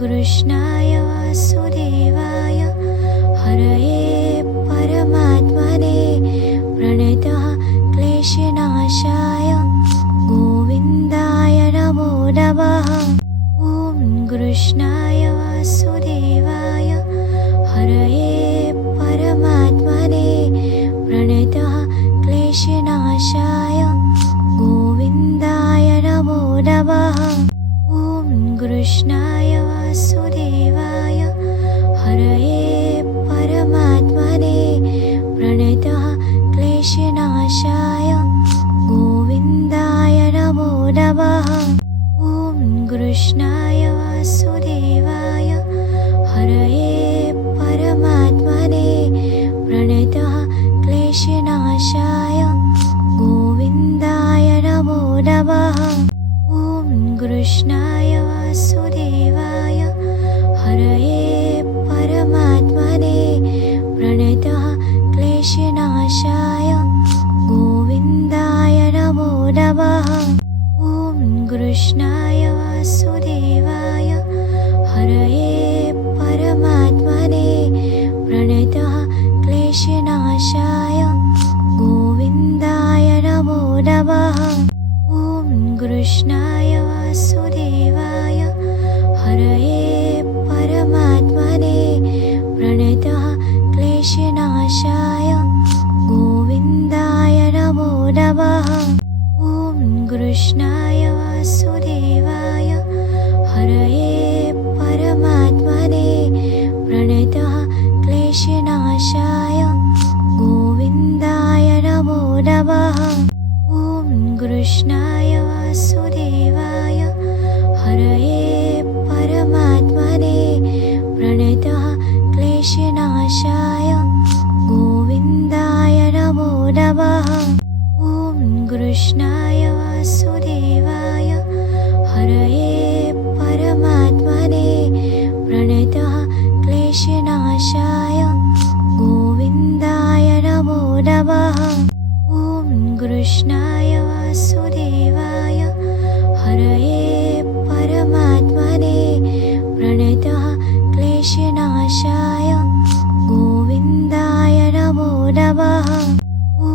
कृष्णाय वासुदेवाय हरये परमात्मने प्रणतः क्लेशनाशाय गोविन्दाय नमो नमः। ॐ कृष्णाय वासुदेवाय हरये परमात्मने प्रणतः क्लेशनाशाय गोविन्दाय नमो नमः। ॐ कृष्णाय वासुदेवाय हरये परमात्मने प्रणतः क्लेशनाशाय गोविन्दाय नमो नमः। ॐ कृष्णाय वासुदेवाय हरये परमात्मने प्रणतः क्लेशनाशाय गोविन्दाय नमो नमः। ॐ कृष्णाय वासुदेवाय हरये परमात्मने प्रणतः क्लेशनाशाय गोविन्दाय नमो नमः। ॐ कृष्णाय वासुदेवाय हरये परमात्मने प्रणतः क्लेशनाशाय गोविन्दाय नमो नमः। ॐ कृष्णाय वासुदेवाय हरये परमात्मने प्रणतः क्लेशनाशाय गोविन्दाय नमो नमः। ॐ कृष्णाय वासुदेवाय हरये परमात्मने प्रणतः क्लेशनाशाय गोविन्दाय नमो नमः। ॐ कृष्णाय वासुदेवाय हरये परमात्मने प्रणतः क्लेशनाशाय गोविन्दाय नमो नमः। ॐ कृष्णाय वासुदेवाय हरये परमात्मने प्रणतः क्लेशनाशाय गोविन्दाय नमो नमः। ॐ कृष्णाय वासुदेवाय हरये परमात्मने प्रणतः क्लेशनाशाय गोविन्दाय नमो नमः।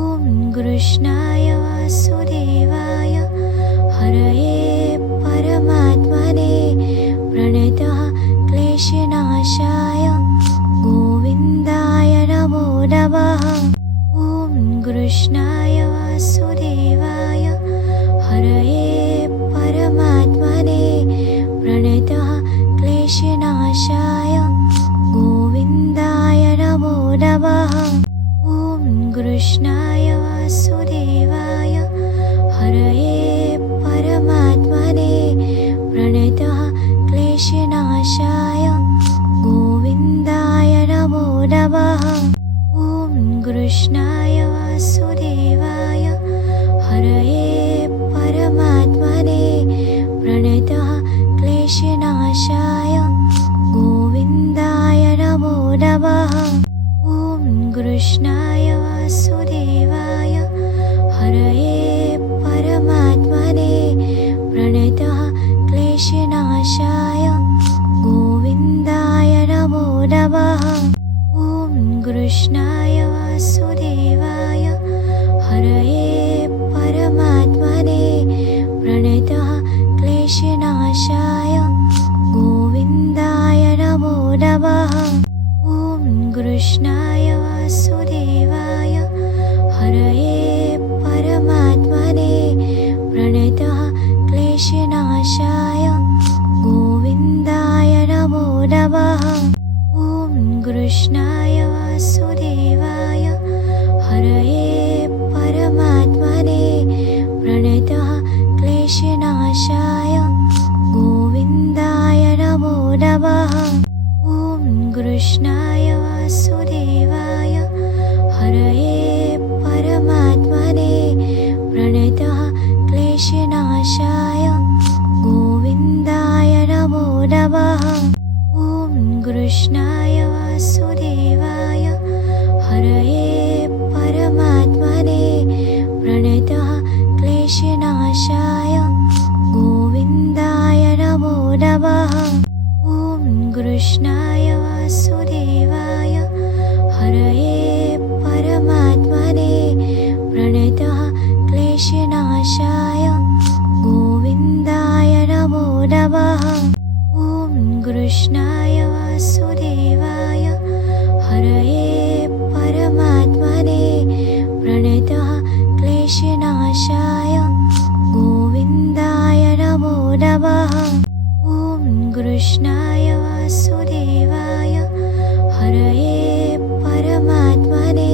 ॐ कृष्णाय वासुदेवाय हरये परमात्मने प्रणतः क्लेशनाशाय गोविन्दाय नमो नमः। ॐ कृष्णाय वासुदेवाय हरये परमात्मने प्रणतः क्लेशनाशाय गोविन्दाय नमो नमः। ॐ कृष्णाय वासुदेवाय हरये परमात्मने प्रणतः क्लेशनाशाय गोविन्दाय नमो नमः। ॐ कृष्णाय वासुदेवाय हरये परमात्मने प्रणतः क्लेशनाशाय गोविन्दाय नमो नमः। ॐ कृष्णाय वासुदेवाय हरये परमात्मने प्रणतः क्लेशनाशाय गोविन्दाय नमो नमः। ॐ कृष्णाय वासुदेवाय हरये परमात्मने प्रणतः क्लेशनाशाय गोविन्दाय नमो नमः। ॐ कृष्णाय वासुदेवाय हरये परमात्मने प्रणतः क्लेशनाशाय गोविन्दाय नमो नमः। ॐ कृष्णाय वासुदेवाय हरये परमात्मने प्रणतः क्लेशनाशाय गोविन्दाय नमो नमः। ॐ कृष्णाय वासुदेवाय हरये परमात्मने प्रणतः क्लेशनाशाय गोविन्दाय नमो नमः। ॐ कृष्णाय वासुदेवाय हरये परमात्मने प्रणतः क्लेशनाशाय गोविन्दाय नमो नमः। ॐ कृष्णाय वासुदेवाय हरये परमात्मने प्रणतः क्लेशनाशाय गोविन्दाय नमो नमः। ॐ कृष्णाय वासुदेवाय हरये परमात्मने प्रणतः क्लेशनाशाय गोविन्दाय नमो नमः। ॐ कृष्णाय वासुदेवाय हरये परमात्मने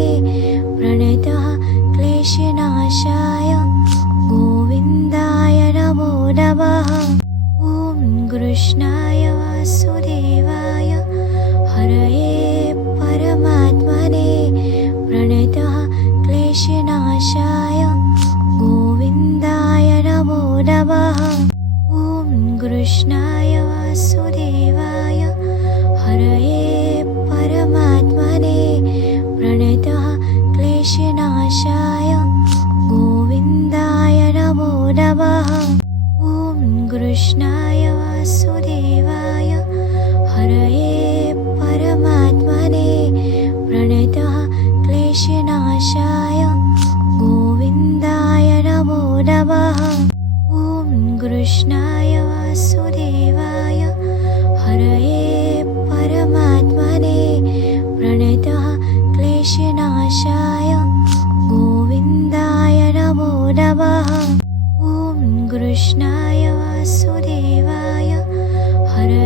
प्रणतः क्लेशनाशाय गोविन्दाय नमो नमः। ॐ कृष्णाय वासुदेवाय हरये परमात्मने प्रणतः क्लेशनाशाय गोविन्दाय नमो नमः। ॐ कृष्णाय वासुदेवाय हरये परमात्मने प्रणतः क्लेशनाशाय गोविन्दाय नमो नमः। ॐ कृष्णाय वासुदेवाय हरये परमात्मने प्रणतः क्लेशनाशाय गोविन्दाय नमो नमः। ॐ कृष्णाय वासुदेवाय हरये परमात्मने प्रणतः क्लेशनाशाय गोविन्दाय नमो नमः। ॐ कृष्णाय वासुदेवाय हरये